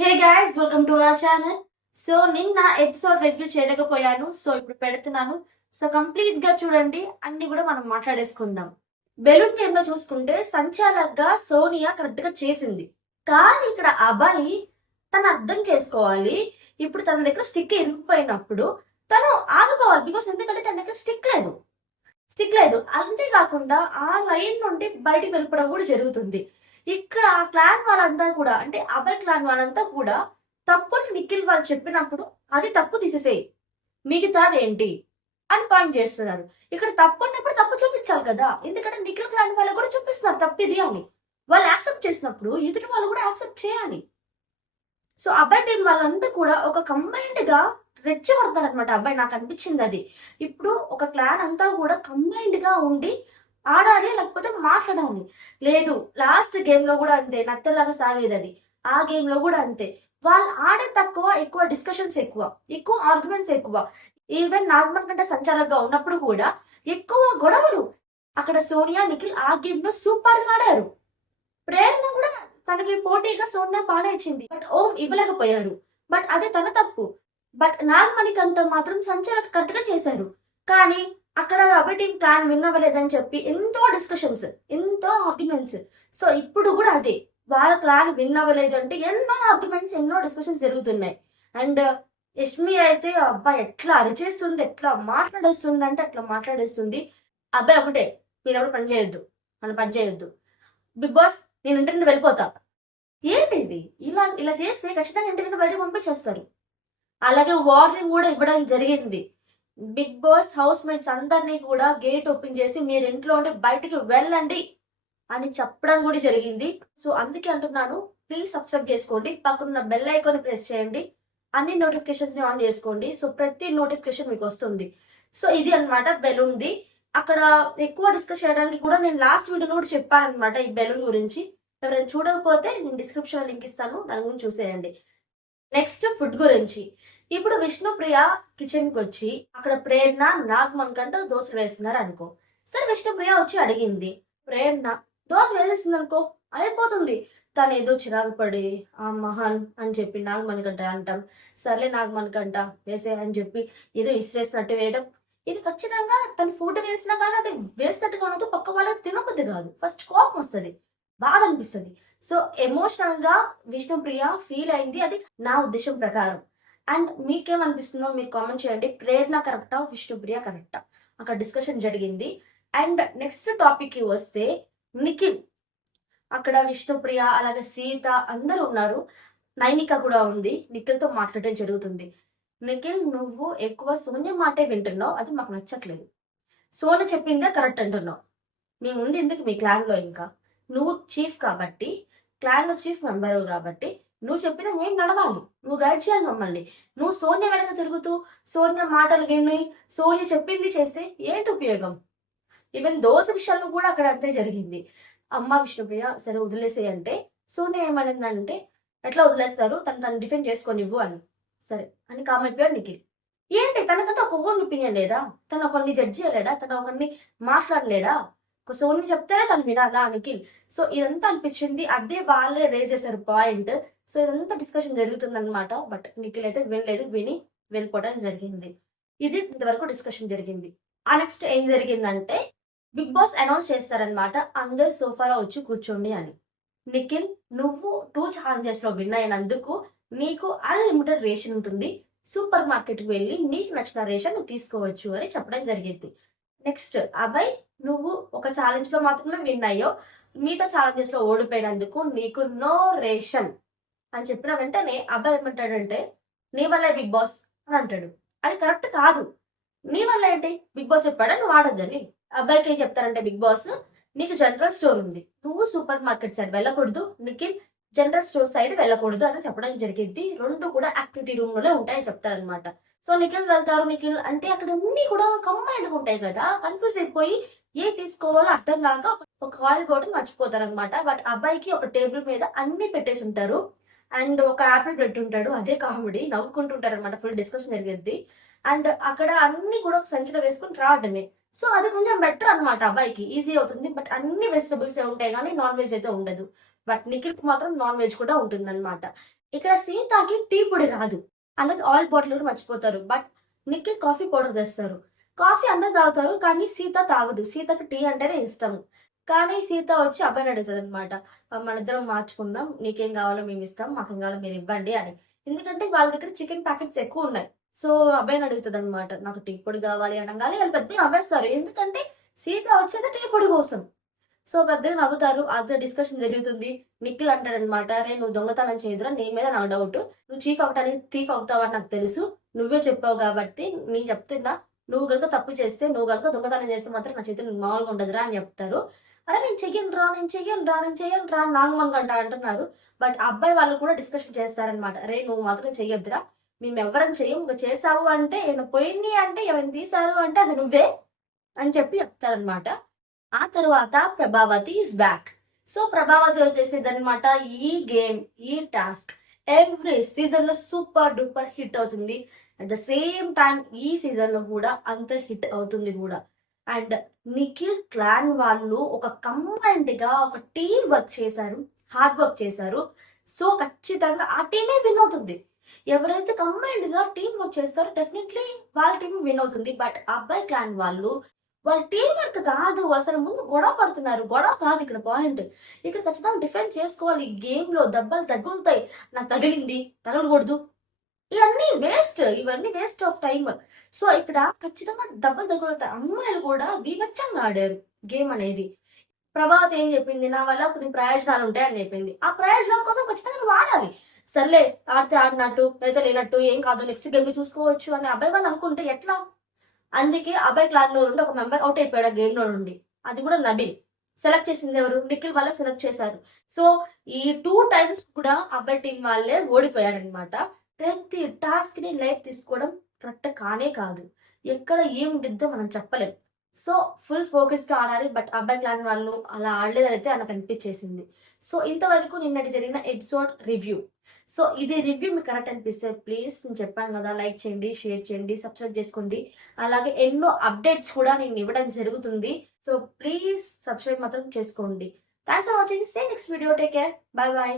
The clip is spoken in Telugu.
Hey guys welcome to our channel. So నిన్న ఎపిసోడ్ రివ్యూ చేయలేకపోయాను. సో ఇప్పుడు పెడుతున్నాను. సో కంప్లీట్గా చూడండి. అన్ని కూడా మనం మాట్లాడేసుకుందాం. బెలూన్ గేమ్లో చూసుకుంటే సంచాలక్గా సోనియా కరెక్ట్గా చేసింది. కానీ ఇక్కడ అబ్బాయి తను అర్థం చేసుకోవాలి. ఇప్పుడు తన దగ్గర స్టిక్ ఇరిగిపోయినప్పుడు తను ఆగిపోవాలి. బికాస్ ఎందుకంటే తన దగ్గర స్టిక్ లేదు. స్టిక్ లేదు. అంతేకాకుండా ఆ లైన్ నుండి బయటికి వెళ్ళిపోవడం కూడా జరుగుతుంది. ఇక్కడ ఆ క్లాన్ వాళ్ళంతా కూడా అంటే అబ్బాయి క్లాన్ వాళ్ళంతా కూడా తప్పులు నిఖిల్ వాళ్ళు చెప్పినప్పుడు అది తప్పు తీసేసేయి మిగతాదేంటి ఏంటి అని పాయింట్ చేస్తున్నారు. ఇక్కడ తప్పు అన్నప్పుడు తప్పు చూపించాలి కదా ఎందుకంటే నిఖిల్ క్లాన్ వాళ్ళు కూడా చూపిస్తున్నారు తప్పు ఇది అని. వాళ్ళు యాక్సెప్ట్ చేసినప్పుడు ఎదుటి వాళ్ళు కూడా యాక్సెప్ట్ చేయాలి. సో అబ్బాయి టీం వాళ్ళంతా కూడా ఒక కంబైన్డ్గా రెచ్చగొడతారు అనమాట అబ్బాయి నాకు అనిపించింది అది. ఇప్పుడు ఒక క్లాన్ అంతా కూడా కంబైన్డ్గా ఉండి ఆడాలి లేకపోతే మాట్లాడాలి. లేదు లాస్ట్ గేమ్లో కూడా అంతే నత్తలాగా సాగేది అది. ఆ గేమ్లో కూడా అంతే. వాళ్ళు ఆడే తక్కువ ఎక్కువ డిస్కషన్స్ ఎక్కువ ఎక్కువ ఆర్గ్యుమెంట్స్ ఎక్కువ. ఈవెన్ నాగమన్ కంటే సంచాలకుగా ఉన్నప్పుడు కూడా ఎక్కువ గొడవలు. అక్కడ సోనియా నిఖిల్ ఆ గేమ్లో సూపర్గా ఆడారు. ప్రేరణ కూడా తనకి పోటీగా సోనియా బాగా ఇచ్చింది. But Om ఇవ్వలేకపోయారు. బట్ అదే తన తప్పు. బట్ నాగమణి కంటే మాత్రం సంచాలక కరెక్ట్గా చేశారు. కానీ అక్కడ అబ్బాయి ప్లాన్ విన్ అవ్వలేదని చెప్పి ఎంతో డిస్కషన్స్ ఎంతో ఆర్గ్యుమెంట్స్ సో ఇప్పుడు కూడా అదే. వాళ్ళ ప్లాన్ విన్ అవ్వలేదు అంటే ఎన్నో ఆర్గ్యుమెంట్స్ ఎన్నో డిస్కషన్స్ జరుగుతున్నాయి. అండ్ యష్మి అయితే అబ్బాయి ఎట్లా అరిచేస్తుంది ఎట్లా మాట్లాడేస్తుంది అంటే అట్లా మాట్లాడేస్తుంది. అబ్బాయి ఒకటే మీరెవరు పని చేయొద్దు మనం పని చేయొద్దు. బిగ్ బాస్ నేను ఇంటి నుండి వెళ్ళిపోతా. ఏంటి ఇది? ఇలా ఇలా చేస్తే ఖచ్చితంగా ఇంటి నుండి బయటకు పంపించేస్తారు. అలాగే వార్నింగ్ కూడా ఇవ్వడం జరిగింది. బిగ్ బాస్ హౌస్ మేట్స్ అందరినీ కూడా గేట్ ఓపెన్ చేసి మీరు ఇంట్లో ఉంటే బయటికి వెళ్ళండి అని చెప్పడం కూడా జరిగింది. సో అందుకే అంటున్నాను ప్లీజ్ సబ్స్క్రైబ్ చేసుకోండి. పక్కన బెల్ ఐకాన్ ప్రెస్ చేయండి. అన్ని నోటిఫికేషన్స్ని ఆన్ చేసుకోండి. సో ప్రతి నోటిఫికేషన్ మీకు వస్తుంది. సో ఇది అన్నమాట బెలూన్ది అక్కడ ఎక్కువ డిస్కస్ చేయడానికి కూడా నేను లాస్ట్ వీడియోలో కూడా చెప్పాను అనమాట ఈ బెలూన్ గురించి. ఎవరైనా చూడకపోతే నేను డిస్క్రిప్షన్ లింక్ ఇస్తాను. దాని గురించి చూసేయండి. నెక్స్ట్ ఫుడ్ గురించి. ఇప్పుడు విష్ణుప్రియ కిచెన్కి వచ్చి అక్కడ ప్రేరణ నాగ్ మనకంట దోశలు వేస్తున్నారు అనుకో సరే విష్ణుప్రియ వచ్చి అడిగింది ప్రేరణ దోశ వేసేసింది అనుకో అయిపోతుంది. తను ఏదో చిరాకు పడి ఆ మహాన్ అని చెప్పి నాగమణి కంట అంటాం. సర్లే నాగ్ కంట వేసే అని చెప్పి ఏదో ఇసిరేసినట్టు వేయడం. ఇది ఖచ్చితంగా తను ఫుడ్ వేసినా కానీ అది వేసినట్టు కాదు పక్క వాళ్ళకి తినబుద్ధి కాదు. ఫస్ట్ కోపం వస్తుంది బాధ అనిపిస్తుంది. సో ఎమోషనల్గా విష్ణుప్రియ ఫీల్ అయింది. అది నా ఉద్దేశం ప్రకారం. అండ్ మీకేమనిపిస్తుందో మీరు కామెంట్ చేయండి. ప్రేరణ కరెక్టా? విష్ణుప్రియ కరెక్టా? అక్కడ డిస్కషన్ జరిగింది. అండ్ నెక్స్ట్ టాపిక్కి వస్తే నిఖిల్. అక్కడ విష్ణుప్రియ అలాగే సీత అందరూ ఉన్నారు. నైనిక కూడా ఉంది. నిఖిల్తో మాట్లాడడం జరుగుతుంది. నిఖిల్ నువ్వు ఎక్కువ సోనియా మాటే వింటున్నావు. అది మాకు నచ్చట్లేదు. సోన చెప్పిందే కరెక్ట్ అంటున్నావు. మేము ఉంది ఎందుకు మీ క్లాన్లో ఇంకా? నువ్వు చీఫ్ కాబట్టి క్లాన్లో చీఫ్ మెంబరు కాబట్టి నువ్వు చెప్పిన మేము నడవాలి? నువ్వు గైడ్ చేయాలి మమ్మల్ని. నువ్వు సోనియా వెనక తిరుగుతూ సోన్య మాటలు విని సోని చెప్పింది చేస్తే ఏంటి ఉపయోగం? ఈవెన్ దోశ విషయంలో కూడా అక్కడ అంతే జరిగింది. అమ్మ విష్ణుప్రియ సరే వదిలేసే అంటే సోనియా ఏమనిందంటే ఎట్లా వదిలేస్తారు? తను తను డిఫెండ్ చేసుకొని ఇవ్వు అని. సరే అని కామ్ అయిపోయాడు నిఖిల్. ఏంటి? తనకంటే ఒక ఓన్ ఒపీనియన్ లేదా? తను ఒకరిని జడ్జ్ చేయలేడా? తను ఒకరిని మాట్లాడలేడా? ఒక సోని చెప్తేనే తను వినాలా? నిఖిల్. సో ఇదంతా అనిపించింది. అదే వాళ్ళే రేజ్ చేశారు పాయింట్ సో ఇదంతా డిస్కషన్ జరుగుతుందనమాట బట్ నిఖిల్ అయితే వినలేదు విని వెళ్ళిపోవడం జరిగింది. ఇది ఇంతవరకు డిస్కషన్ జరిగింది. ఆ నెక్స్ట్ ఏం జరిగిందంటే బిగ్ బాస్ అనౌన్స్ చేస్తారనమాట అందరు సోఫాలో వచ్చి కూర్చోండి అని. నిఖిల్ నువ్వు టూ ఛాలెంజెస్లో విన్ అయినందుకు నీకు అన్లిమిటెడ్ రేషన్ ఉంటుంది. సూపర్ మార్కెట్కి వెళ్ళి నీకు నచ్చిన రేషన్ నువ్వు తీసుకోవచ్చు అని చెప్పడం జరిగింది. నెక్స్ట్ అబ్బాయి నువ్వు ఒక ఛాలెంజ్లో మాత్రమే విన్ అయ్యో మిగతా ఛాలెంజెస్లో ఓడిపోయినందుకు నీకు నో రేషన్. అని చెప్పిన వెంటనే అబ్బాయి ఏమంటాడంటే నీ వల్ల బిగ్ బాస్ అని అంటాడు. అది కరెక్ట్ కాదు. నీ వల్ల ఏంటి? బిగ్ బాస్ చెప్పాడా? నువ్వు ఆడద్దని. అబ్బాయికి ఏం చెప్తారంటే బిగ్ బాస్ నీకు జనరల్ స్టోర్ ఉంది. నువ్వు సూపర్ మార్కెట్ సైడ్ వెళ్ళకూడదు. నిఖిల్ జనరల్ స్టోర్ సైడ్ వెళ్ళకూడదు అని చెప్పడం జరిగింది. రెండు కూడా యాక్టివిటీ రూమ్లోనే ఉంటాయని చెప్తారనమాట సో నిఖిల్ వెళ్తారు. నిఖిల్ అంటే అక్కడ అన్ని కూడా కంబైన్డ్ ఉంటాయి కదా. కన్ఫ్యూజ్ అయిపోయి ఏ తీసుకోవాలో అర్థం కాక ఒక ఆయిల్ బాటిల్ మర్చిపోతారు అనమాట బట్ అబ్బాయికి ఒక టేబుల్ మీద అన్ని పెట్టేసి ఉంటారు అండ్ ఒక యాపిల్ పెట్టుంటాడు అదే కామెడీ. నవ్వుకుంటుంటారు అనమాట ఫుల్ డిస్కషన్ జరిగింది. అండ్ అక్కడ అన్ని కూడా ఒక సంచిలో వేసుకుని రావడమే. సో అది కొంచెం బెటర్ అన్నమాట అబ్బాయికి. ఈజీ అవుతుంది. బట్ అన్ని వెజిటబుల్స్ ఉంటాయి కానీ నాన్ వెజ్ అయితే ఉండదు. బట్ నిఖిల్కి మాత్రం నాన్ వెజ్ కూడా ఉంటుంది అనమాట ఇక్కడ సీతకి టీ పొడి రాదు. అలాగే ఆయిల్ బాటిల్ కూడా మర్చిపోతారు. బట్ నిఖిల్ కాఫీ పౌడర్ తెస్తారు. కాఫీ అందరు తాగుతారు కానీ సీత తాగదు. సీతకి టీ అంటేనే ఇష్టం. కానీ సీత వచ్చి అబ్బాయిని అడుగుతుంది అనమాట మన ఇద్దరం మార్చుకుందాం నీకేం కావాలో మేము ఇస్తాం మాకేం కావాలో మీరు ఇవ్వండి అని. ఎందుకంటే వాళ్ళ దగ్గర చికెన్ ప్యాకెట్స్ ఎక్కువ ఉన్నాయి. సో అబ్బాయిని అడుగుతుంది అనమాట నాకు టీ పొడి కావాలి అనగానే వాళ్ళు పెద్దగా నవ్వేస్తారు. ఎందుకంటే సీత వచ్చేది టీ పొడి కోసం. సో పెద్దగా నవ్వుతారు. అదే డిస్కషన్ జరుగుతుంది. నిఖిల్ అంటాడనమాట రే నువ్వు దొంగతనం చేయదురా నీ మీద నాకు డౌట్. నువ్వు చీఫ్ అవటానికి థీఫ్ అవుతావని నాకు తెలుసు. నువ్వే చెప్పావు కాబట్టి నేను చెప్తున్నా. నువ్వు కనుక తప్పు చేస్తే నువ్వు కనుక దొంగతనం చేస్తే మాత్రం నా చేతులు మామూలుగా ఉండదురా అని చెప్తారు. అరే నేను చెయ్యను రా నేను చెయ్యను రా నేను చెయ్యను రా నాగమంగ అంట అంటున్నారు. బట్ అబ్బాయి వాళ్ళు కూడా డిస్కషన్ చేస్తారనమాట రే నువ్వు మాత్రం చెయ్యొద్దురా. మేము ఎవరం చెయ్యం చేసావు అంటే ఏమైనా పోయింది అంటే ఎవరిని తీసారు అంటే అది నువ్వే అని చెప్పి చెప్తారనమాట ఆ తర్వాత Prabhavati is back so Prabhavati వచ్చేసేది అనమాట ఈ గేమ్ ఈ టాస్క్ ఎవ్రీ సీజన్లో సూపర్ డూపర్ హిట్ అవుతుంది. అట్ ద సేమ్ టైం ఈ సీజన్లో కూడా అంత హిట్ అవుతుంది కూడా. అండ్ నిఖిల్ క్లాన్ వాళ్ళు ఒక కంబైన్డ్గా ఒక టీం వర్క్ చేశారు హార్డ్ వర్క్ చేశారు. సో ఖచ్చితంగా ఆ టీమే విన్ అవుతుంది. ఎవరైతే కంబైన్డ్గా టీం వర్క్ చేస్తారో డెఫినెట్లీ వాళ్ళ టీం విన్ అవుతుంది. బట్ అబ్బాయి క్లాన్ వాళ్ళు వాళ్ళ టీం వర్క్ కాదు. అసలు ముందు గొడవ పడుతున్నారు. గొడవ కాదు ఇక్కడ పాయింట్ ఇక్కడ ఖచ్చితంగా డిఫెండ్ చేసుకోవాలి. ఈ దెబ్బలు తగులుతాయి. నాకు తగిలింది తగలకూడదు. ఇవన్నీ వేస్ట్ ఇవన్నీ వేస్ట్ ఆఫ్ టైం సో ఇక్కడ ఖచ్చితంగా దెబ్బలు తగ్గుత అమ్మాయిలు కూడా బీభత్సంగా ఆడారు గేమ్ అనేది. ప్రభావతి ఏం చెప్పింది? నా వల్ల కొన్ని ప్రయోజనాలు ఉంటాయని చెప్పింది. ఆ ప్రయోజనాల కోసం ఖచ్చితంగా వాడాలి ఆడాలి. సర్లే ఆడితే ఆడినట్టు లేదా లేనట్టు ఏం కాదు నెక్స్ట్ గేమ్ చూసుకోవచ్చు అని అబ్బాయి వాళ్ళు అనుకుంటే ఎట్లా? అందుకే అబ్బాయి క్లాన్లో నుండి ఒక మెంబర్ అవుట్ అయిపోయాడు ఆ గేమ్లో నుండి. అది కూడా నబిల్. సెలెక్ట్ చేసింది ఎవరు? నిఖిల్ వాళ్ళే సెలెక్ట్ చేశారు. సో ఈ టూ టైమ్స్ కూడా అబ్బాయి టీం వాళ్ళే ఓడిపోయారనమాట ప్రతి టాస్క్ని లైట్ తీసుకోవడం కరెక్ట్ కానే కాదు. ఎక్కడ ఏముంటుందో మనం చెప్పలేం. సో ఫుల్ ఫోకస్గా ఆడాలి. బట్ అబ్బాయి క్లాన్ వాళ్ళు అలా ఆడలేదైతే అయితే నాకు అనిపించేసింది. సో ఇంతవరకు నిన్నటి జరిగిన ఎపిసోడ్ రివ్యూ. సో ఇది రివ్యూ మీకు కరెక్ట్ అనిపిస్తే ప్లీజ్ నేను చెప్పాను కదా లైక్ చేయండి షేర్ చేయండి సబ్స్క్రైబ్ చేసుకోండి. అలాగే ఎన్నో అప్డేట్స్ కూడా నేను ఇవ్వడం జరుగుతుంది. సో ప్లీజ్ సబ్స్క్రైబ్ మాత్రం చేసుకోండి. Thanks for watching. See next video. Take care. Bye bye.